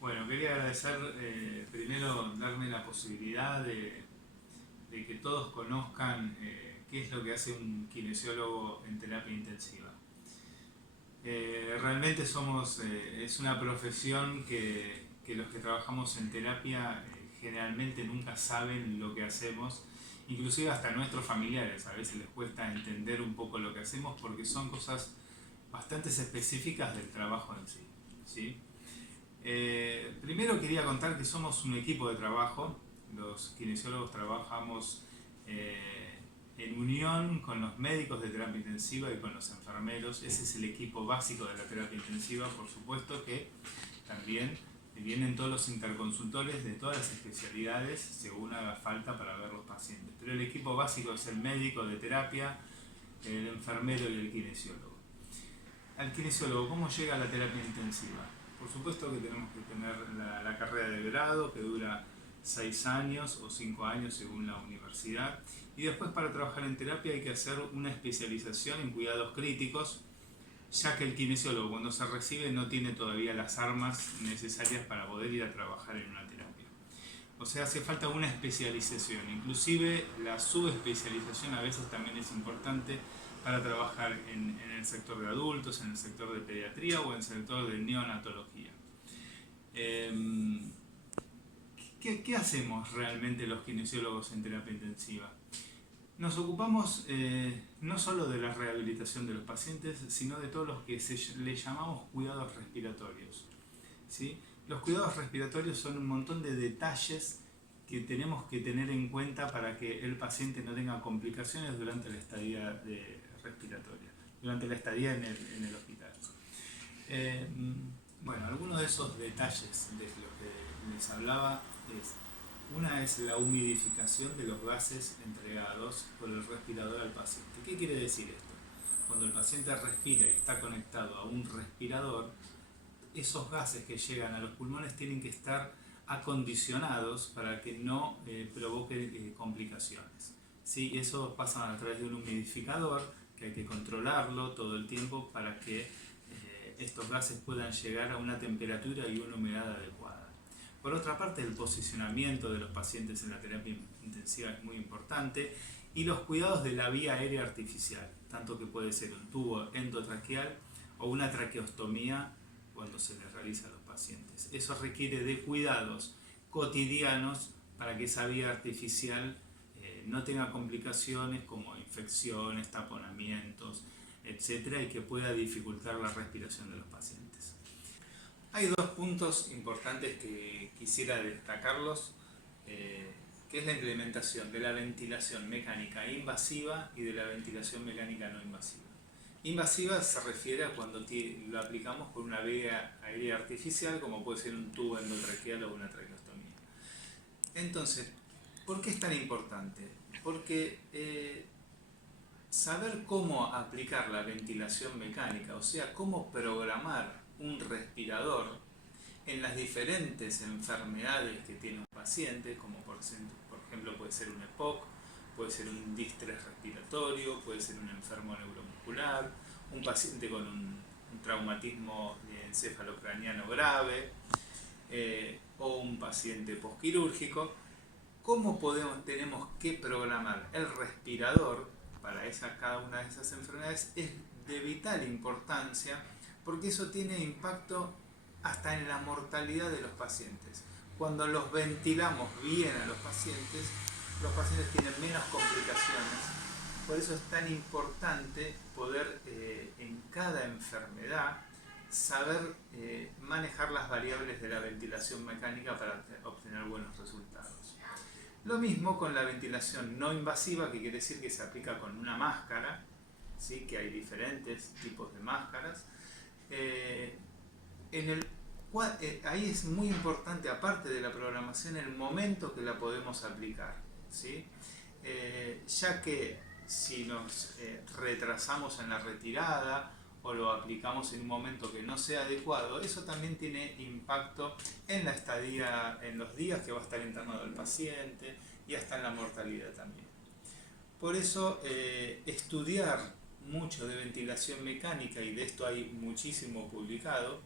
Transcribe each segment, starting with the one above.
Bueno, quería agradecer primero darme la posibilidad de que todos conozcan qué es lo que hace un kinesiólogo en terapia intensiva. Realmente es una profesión que los que trabajamos en terapia generalmente nunca saben lo que hacemos, inclusive hasta nuestros familiares a veces les cuesta entender un poco lo que hacemos porque son cosas bastante específicas del trabajo en sí. ¿Sí? Primero quería contar que somos un equipo de trabajo. Los kinesiólogos trabajamos en unión con los médicos de terapia intensiva y con los enfermeros. Ese es el equipo básico de la terapia intensiva. Por supuesto que también vienen todos los interconsultores de todas las especialidades según haga falta para ver los pacientes. Pero el equipo básico es el médico de terapia, el enfermero y el kinesiólogo. Al kinesiólogo, ¿cómo llega a la terapia intensiva? Por supuesto que tenemos que tener la carrera de grado que dura 6 años o 5 años según la universidad, y después para trabajar en terapia hay que hacer una especialización en cuidados críticos, ya que el kinesiólogo cuando se recibe no tiene todavía las armas necesarias para poder ir a trabajar en una terapia. O sea, hace falta una especialización, inclusive la subespecialización a veces también es importante para trabajar en el sector de adultos, en el sector de pediatría o en el sector de neonatología. ¿Qué hacemos realmente los kinesiólogos en terapia intensiva? Nos ocupamos no solo de la rehabilitación de los pacientes, sino de todos los que le llamamos cuidados respiratorios. ¿Sí? Los cuidados respiratorios son un montón de detalles que tenemos que tener en cuenta para que el paciente no tenga complicaciones durante la estadía respiratoria, durante la estadía en el hospital. Bueno, algunos de esos detalles de los que les hablaba una es la humidificación de los gases entregados por el respirador al paciente. ¿Qué quiere decir esto? Cuando el paciente respira y está conectado a un respirador, esos gases que llegan a los pulmones tienen que estar acondicionados para que no provoque complicaciones. ¿Sí? Eso pasa a través de un humidificador que hay que controlarlo todo el tiempo para que estos gases puedan llegar a una temperatura y una humedad adecuada. Por otra parte, el posicionamiento de los pacientes en la terapia intensiva es muy importante, y los cuidados de la vía aérea artificial, tanto que puede ser un tubo endotraqueal o una traqueostomía cuando se les realiza a los pacientes. Eso requiere de cuidados cotidianos para que esa vía artificial no tenga complicaciones como infecciones, taponamientos, etc., y que pueda dificultar la respiración de los pacientes. Hay dos puntos importantes que quisiera destacarlos, que es la implementación de la ventilación mecánica invasiva y de la ventilación mecánica no invasiva. Invasiva se refiere a cuando lo aplicamos por una vía aérea artificial, como puede ser un tubo endotraqueal o una traqueostomía. Entonces, ¿por qué es tan importante? Porque saber cómo aplicar la ventilación mecánica, o sea, cómo programar un respirador en las diferentes enfermedades que tiene un paciente, como por ejemplo puede ser un EPOC, puede ser un distrés respiratorio, puede ser un enfermo neuromuscular, un paciente con un traumatismo encefalocraniano grave, o un paciente posquirúrgico. ¿Cómo tenemos que programar el respirador para cada una de esas enfermedades? Es de vital importancia porque eso tiene impacto hasta en la mortalidad de los pacientes. Cuando los ventilamos bien a los pacientes tienen menos complicaciones. Por eso es tan importante poder en cada enfermedad saber manejar las variables de la ventilación mecánica para obtener buenos resultados. Lo mismo con la ventilación no invasiva, que quiere decir que se aplica con una máscara, ¿sí? Que hay diferentes tipos de máscaras. Ahí es muy importante, aparte de la programación, el momento que la podemos aplicar, ¿sí? Ya que si nos retrasamos en la retirada o lo aplicamos en un momento que no sea adecuado, eso también tiene impacto en la estadía, en los días que va a estar internado el paciente y hasta en la mortalidad también. Por eso estudiar mucho de ventilación mecánica, y de esto hay muchísimo publicado,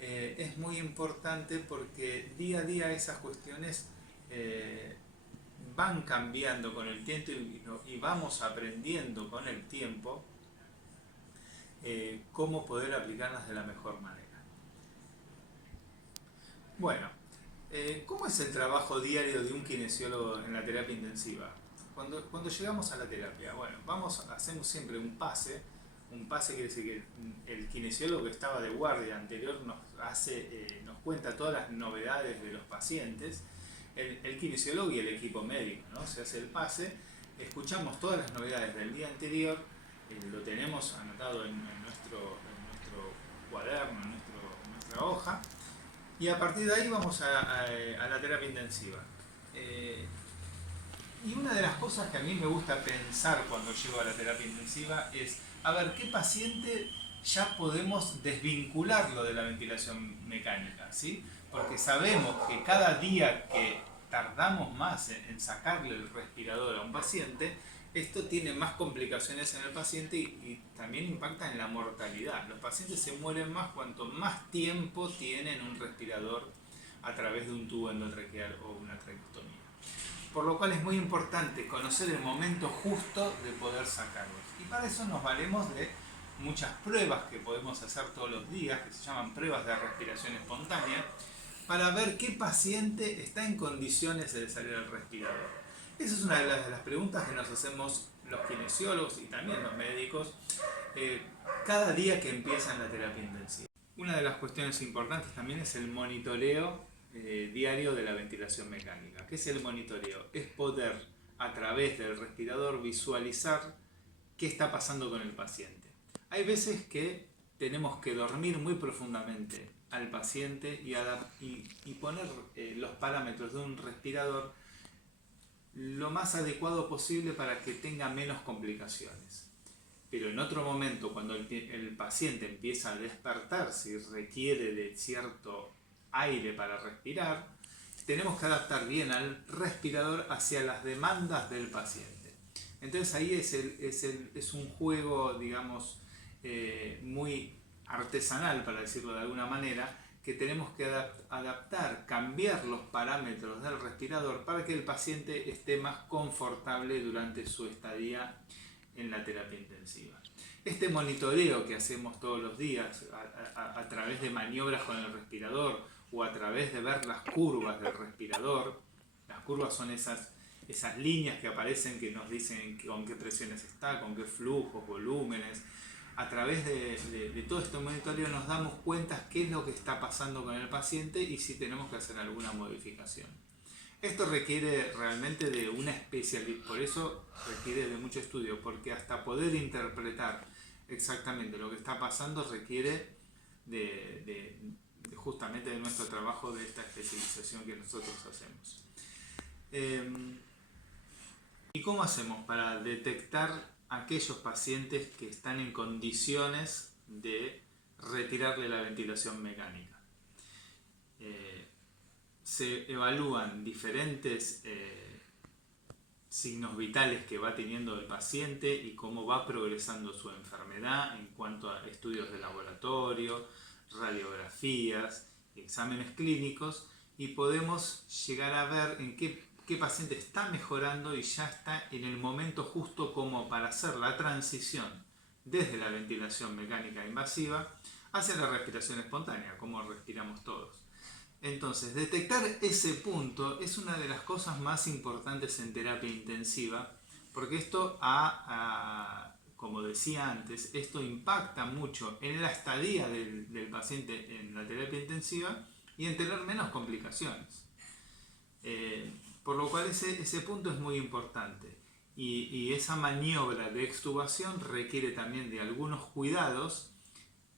es muy importante porque día a día esas cuestiones van cambiando con el tiempo y vamos aprendiendo con el tiempo cómo poder aplicarlas de la mejor manera. Bueno, ¿cómo es el trabajo diario de un kinesiólogo en la terapia intensiva? Cuando llegamos a la terapia, bueno, hacemos siempre un pase quiere decir que el kinesiólogo que estaba de guardia anterior nos cuenta todas las novedades de los pacientes, el kinesiólogo y el equipo médico, ¿no? Se hace el pase, escuchamos todas las novedades del día anterior, lo tenemos anotado en nuestro cuaderno, en nuestra hoja, y a partir de ahí vamos a la terapia intensiva. Y una de las cosas que a mí me gusta pensar cuando llego a la terapia intensiva es, a ver, ¿qué paciente ya podemos desvincularlo de la ventilación mecánica? ¿Sí? Porque sabemos que cada día que tardamos más en sacarle el respirador a un paciente, esto tiene más complicaciones en el paciente y también impacta en la mortalidad. Los pacientes se mueren más cuanto más tiempo tienen un respirador a través de un tubo endotraqueal o una traqueotomía. Por lo cual es muy importante conocer el momento justo de poder sacarlos. Y para eso nos valemos de muchas pruebas que podemos hacer todos los días, que se llaman pruebas de respiración espontánea, para ver qué paciente está en condiciones de salir al respirador. Esa es una de las preguntas que nos hacemos los kinesiólogos y también los médicos cada día que empiezan la terapia intensiva. Una de las cuestiones importantes también es el monitoreo diario de la ventilación mecánica. ¿Qué es el monitoreo? Es poder a través del respirador visualizar qué está pasando con el paciente. Hay veces que tenemos que dormir muy profundamente al paciente y poner los parámetros de un respirador lo más adecuado posible para que tenga menos complicaciones. Pero en otro momento, cuando el paciente empieza a despertarse y requiere de cierto aire para respirar, tenemos que adaptar bien al respirador hacia las demandas del paciente. Entonces ahí es un juego, digamos, muy artesanal, para decirlo de alguna manera, que tenemos que adaptar, cambiar los parámetros del respirador para que el paciente esté más confortable durante su estadía en la terapia intensiva. Este monitoreo que hacemos todos los días a través de maniobras con el respirador o a través de ver las curvas del respirador, las curvas son esas líneas que aparecen que nos dicen con qué presiones está, con qué flujos, volúmenes. A través de todo este monitoreo nos damos cuenta qué es lo que está pasando con el paciente y si tenemos que hacer alguna modificación. Esto requiere realmente de una especialidad, por eso requiere de mucho estudio, porque hasta poder interpretar exactamente lo que está pasando requiere justamente de nuestro trabajo, de esta especialización que nosotros hacemos. ¿Y cómo hacemos para detectar aquellos pacientes que están en condiciones de retirarle la ventilación mecánica? Se evalúan diferentes signos vitales que va teniendo el paciente y cómo va progresando su enfermedad en cuanto a estudios de laboratorio, radiografías, exámenes clínicos, y podemos llegar a ver en qué paciente está mejorando y ya está en el momento justo como para hacer la transición desde la ventilación mecánica invasiva hacia la respiración espontánea, como respiramos todos. Entonces, detectar ese punto es una de las cosas más importantes en terapia intensiva, porque esto, como decía antes, esto impacta mucho en la estadía del paciente en la terapia intensiva y en tener menos complicaciones. Por lo cual ese punto es muy importante. Y esa maniobra de extubación requiere también de algunos cuidados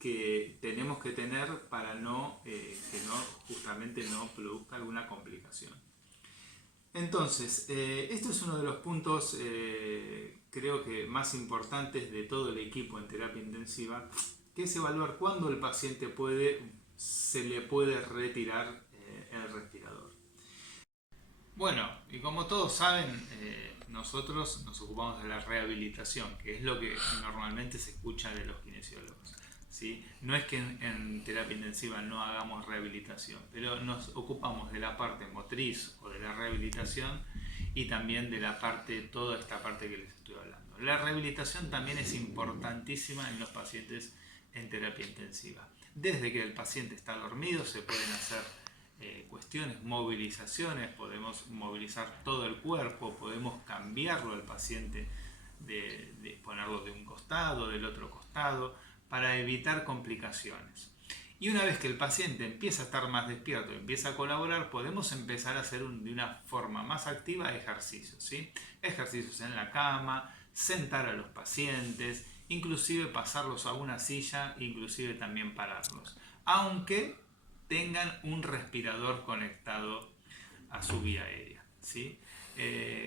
que tenemos que tener para justamente no produzca alguna complicación. Entonces, este es uno de los puntos creo que más importantes de todo el equipo en terapia intensiva, que es evaluar cuándo el paciente se le puede retirar el respirador. Bueno, y como todos saben, nosotros nos ocupamos de la rehabilitación, que es lo que normalmente se escucha de los kinesiólogos. ¿sí? No es que en terapia intensiva no hagamos rehabilitación, pero nos ocupamos de la parte motriz o de la rehabilitación y también de la parte, toda esta parte que les estoy hablando. La rehabilitación también es importantísima en los pacientes en terapia intensiva. Desde que el paciente está dormido se pueden hacer cuestiones, movilizaciones, podemos movilizar todo el cuerpo, podemos cambiarlo al paciente, de ponerlo de un costado, del otro costado, para evitar complicaciones. Y una vez que el paciente empieza a estar más despierto, empieza a colaborar, podemos empezar a hacer de una forma más activa ejercicios, ¿sí? Ejercicios en la cama, sentar a los pacientes, inclusive pasarlos a una silla, inclusive también pararlos, aunque tengan un respirador conectado a su vía aérea, ¿sí?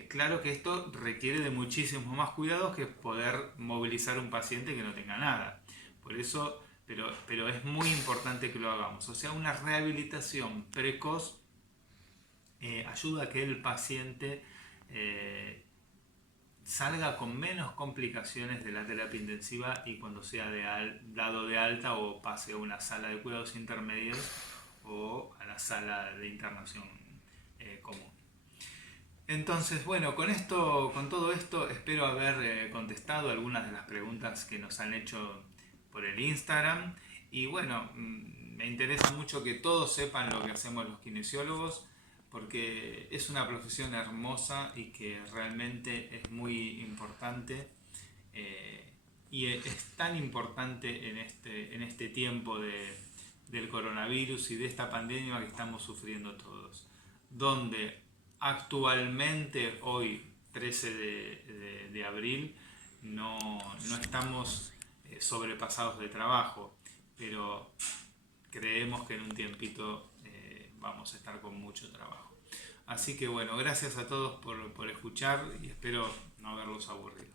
Claro que esto requiere de muchísimos más cuidados que poder movilizar un paciente que no tenga nada. Por eso, pero es muy importante que lo hagamos. O sea, una rehabilitación precoz ayuda a que el paciente salga con menos complicaciones de la terapia intensiva y cuando sea dado de alta o pase a una sala de cuidados intermedios o a la sala de internación común. Entonces, bueno, con todo esto espero haber contestado algunas de las preguntas que nos han hecho por el Instagram. Y bueno, me interesa mucho que todos sepan lo que hacemos los kinesiólogos, porque es una profesión hermosa y que realmente es muy importante. Y es tan importante en este tiempo del coronavirus y de esta pandemia que estamos sufriendo todos, donde actualmente, hoy 13 de abril, no estamos sobrepasados de trabajo, pero creemos que en un tiempito vamos a estar con mucho trabajo. Así que bueno, gracias a todos por escuchar y espero no haberlos aburrido.